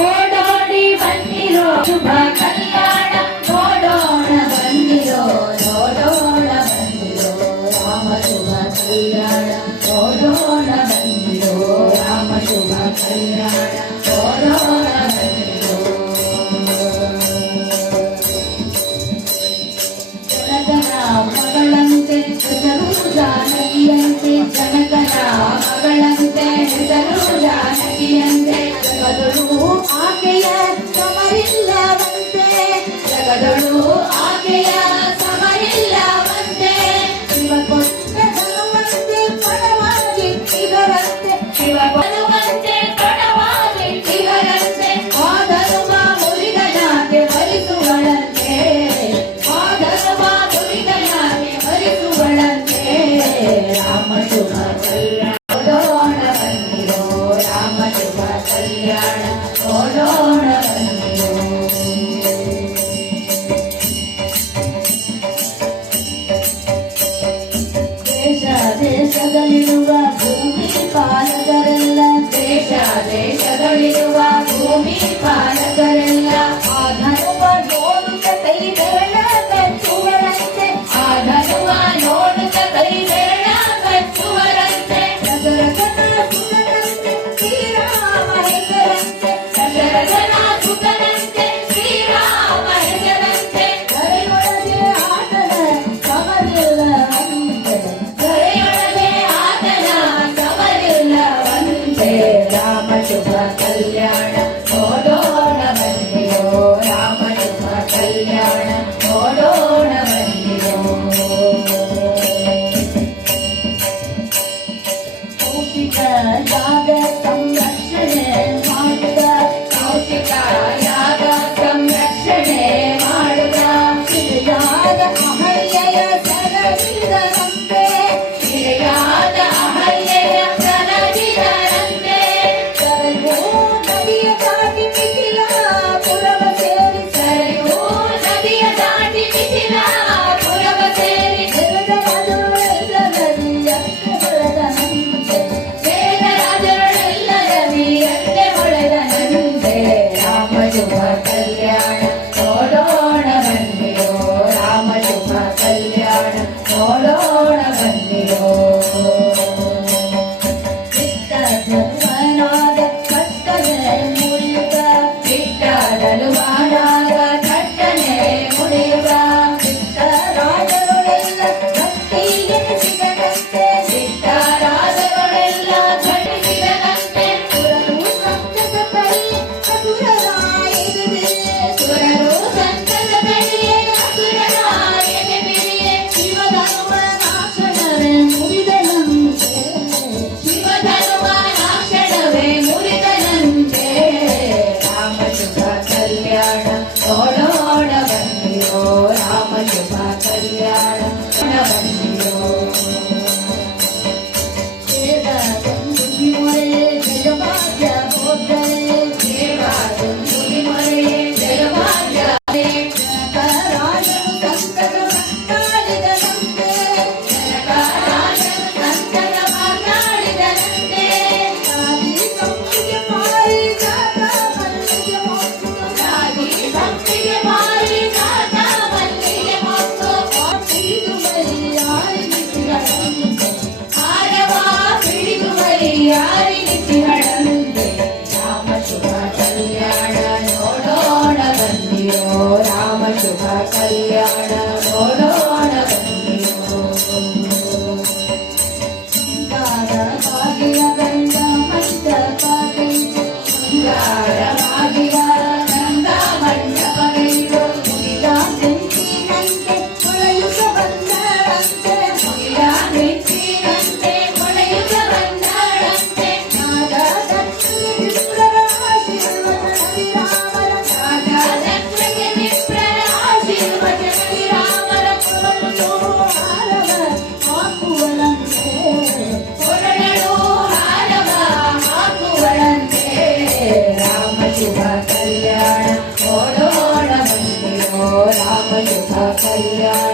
ಓಡೋಡಿ ಬಂದಿರೋ ಶುಭ ಕಲ್ಯಾಣ ನೋಡೋಣ ಬಂದಿರೋ ನೋಡೋಣ ಬಂದಿರೋ ರಾಮ ಶುಭ ಕಲ್ಯಾಣ ನೋಡೋಣ ಬಂದಿರೋ ರಾಮ ಶುಭ ಕಲ್ಯಾಣ ನೋಡೋಣ ಬಂದಿರೋ ಜನಕನ ಮಗಳಂತೆ ಹೆಸರು ಜಾನಕಿಯಂತೆ ಜನಕನ ಮಗಳಂತೆ ಹೆಸರು ಜಾನಕಿಯಂತೆ ಜಗದಳು ಆಕೆಯ ಸಮರಿಲ್ಲವಂತೆ ಜಗದಳು ಆಕೆಯ ಸಮರಿಲ್ಲವಂತೆ ಶಿವ ಕೊಟ್ಟ ಧನವಂತೆ ಪಣವಾಗಿ ಇವರಂತೆ ಶಿವ ಕೊಡುವಂತೆ ಪಣವಾಗಿ ಇವರಂತೆ ಆ ಧರ್ಮ ಮುರಿದ ಯಾಕೆ ಭರಿಸುವಳಂತೆ ಆ ಧರ್ಮ ಮುರಿದ ಯಾಕೆ ಭರಿಸುವಳಂತೆ ರಾಮ ಶುಭ ಕಲ್ಯಾಣ ನೋಡೋಣ ಬಂದಿರೋ ರಾಮ ಶುಭ ಕಲ್ಯಾಣ ನೋಡೋಣ ಬಂದಿರೋ ದೇಶ ದೇಶದಲ್ಲಿರುವ ಭೂಮಿ ಪಾಲಕರೆಲ್ಲ ದೇಶ ದೇಶದಲ್ಲಿರುವ ಭೂಮಿ ಪಾಲಕರೆಲ್ಲ ಆ ಧನುವ ನೋಡುತ್ತ ಕೈ ಬೆರಳ ಕಚ್ಚುವರಂತೆ ಆ ಧನುವ ನೋಡುತ್ತ ಕೈ ಬೆರಳ ಕಚ್ಚುವರಂತೆ ದಶರಥನ ಸುತನಂತೆ ಶ್ರೀರಾಮ ಹೆಸರಂತೆ ದಶರಥನ ಸುತನಂತೆ ಶ್ರೀರಾಮ ಹೆಸರಂತೆ ಧರೆಯೊಳಗೆ ಆತನ ಸಮರಿಲ್ಲವಂತೆ ಧರೆಯೊಳಗೆ ಆತನ ಸಮರಿಲ್ಲವಂತೆ ರಾಮ ಶುಭ ಕಲ್ಯಾಣ ನೋಡೋಣ ಬಂದಿರೋ ರಾಮ ಶುಭ ಕಲ್ಯಾಣ ನೋಡೋಣ ಬಂದಿರೋ ಕೌಶಿಕ ಯಾಗ ಸಂರಕ್ಷಣೆ ಮಾಡುತ್ತ ಕೌಶಿಕ ಯಾಗ ಸಂರಕ್ಷಣೆ ಮಾಡುತ್ತ ಶಿಲೆಯಾದ ಅಹಲ್ಯೆಯ ಸರವಿದರಂತೆ ಶಿಲೆಯಾದ ಅಹಲ್ಯೆಯ ಸರವಿದರಂತೆ ಸರಿಯೋ ನದಿಯ ದಾಟಿ ಮಿಥಿಲಾಪುರವ ಸೇರಿ ಸರಿಯೋ ನದಿಯ ದಾಟಿ ಮಿಥಿಲಾಪುರವ ಸೇರಿ ಜಗದರಾಜರೆಲ್ಲರಲ್ಲಿ ಹೊಳೆದನಂತೆ ರಾಮ ಶುಭ ಕಲ್ಯಾಣ ನೋಡೋಣ ಬಂದಿರೋ ರಾಮ ಶುಭ ಕಲ್ಯಾಣ ನೋಡೋಣ ಬಂದಿರೋ ಬಿಟ್ಟ ಧನುವನಾದ ಕಟ್ಟನೆ ಮುಡಿಯುಗ ಬಿಟ್ಟ ಧನುವನಾದ ಕಟ್ಟನೆ ಮುಡಿಯುಗ ಬಿಟ್ಟ ರಾಜರುಳೆಲ್ಲ ಭಕ್ತಿಗೆ ಸಿಗದಂತೆ ಬಿಟ್ಟ ರಾಜರುಳೆಲ್ಲ ಘಟಿಸಿದನಂತೆ ಸುರರು ಸಂತಸ ಕೈಯೇ ಅಸುರರಾಯದುವೆ ಸುರರು ಸಂತಸ ಕೈಯೇ ಅಸುರರಾಯದುವೆ ಶಿವಧನುವ ನಾಶನವೇ ಮುರಿದನಂತೆ ಶಿವಧನುವ ನಾಶನವೇ ಮುರಿದನಂತೆ ರಾಮ ಶುಭ ಕಲ್ಯಾಣ ನೋಡೋಣ ಬಂದಿರೋ ರಾಮ ಶುಭ ಕಲ್ಯಾಣ ಬಂದಿರೋ ದೇವದೊಂದುಗಿ ಮೊರೆ ಜಗಭಾಗ್ಯ ಬೋಧನೆ ದೇವದೊಂದುಗಿ ಮೊರೆ ಜಗಭಾಗ್ಯ ಜನಕರಾಜನು ಸಂತತ ಮಾತಾಡಿದನಂತೆ ಜನಕರಾಜನು ಸಂತತ ಮಾತಾಡಿದನಂತೆ ಆದಿ ಸಂಪಿಗೆ ಮಾರಿ ಜಾತ ಮಲ್ಲಿಗೆ ಮೊಗ್ಗು ಆದಿ ಸಂಪಿಗೆ ಮಾರಿ ಜಾತ ಮಲ್ಲಿಗೆ ಮೊಗ್ಗು ಹಿಡಿದು ಬರಿ ಯಾರಿಗಿಸಿಗಳಂತೆ ಆಡವ ಹಿಡಿದು ಬರಿ ಯಾರಿಗಿಸಿಗಳಂತೆ ರಾಮ ಶುಭ ಕಲ್ಯಾಣ ನೋಡೋಣ ಬಂದಿರೋ ರಾಮ ಶುಭ ಕಲ್ಯಾಣ ನೋಡೋಣ ಬಂದಿರೋ ಸಿಂಗಾರ ಬಾಗಿಯ ಗಂಡ ಮಂಟಪಗೈದು ಸಿಂಗಾರ ಬಾಗಿಯ ಗಂಡ ಮಂಟಪಗೈದು ಮುಗಿದ ಬೆಂಕಿನಂತೆ ಹೊಳೆಯುತ್ತ ಬಂದಳಂತೆ ಮುಗಿದ ಬೆಂಕಿನಂತೆ ಹೊಳೆಯುತ್ತ ಬಂದಳಂತೆ ನಾಗ ದಕ್ಷಿಣೆ ವಿಪ್ರರ ಆಶೀರ್ವಚನ ವಿರಾಮರ ನಾಗ ದಕ್ಷಿಣೆ ವಿಪ್ರರ ಆಶೀರ್ವಚನ ವಿರಾಮರ ಕೊರಳು ಹಾರವ ಹಾಕುವಳಂತೆ ಕೊರಳು ಹಾರವ ಹಾಕುವಳಂತೆ ರಾಮ ಶುಭ ಕಲ್ಯಾಣ ನೋಡೋಣ ಬಂದಿರೋ ರಾಮ ಶುಭ ಕಲ್ಯಾಣ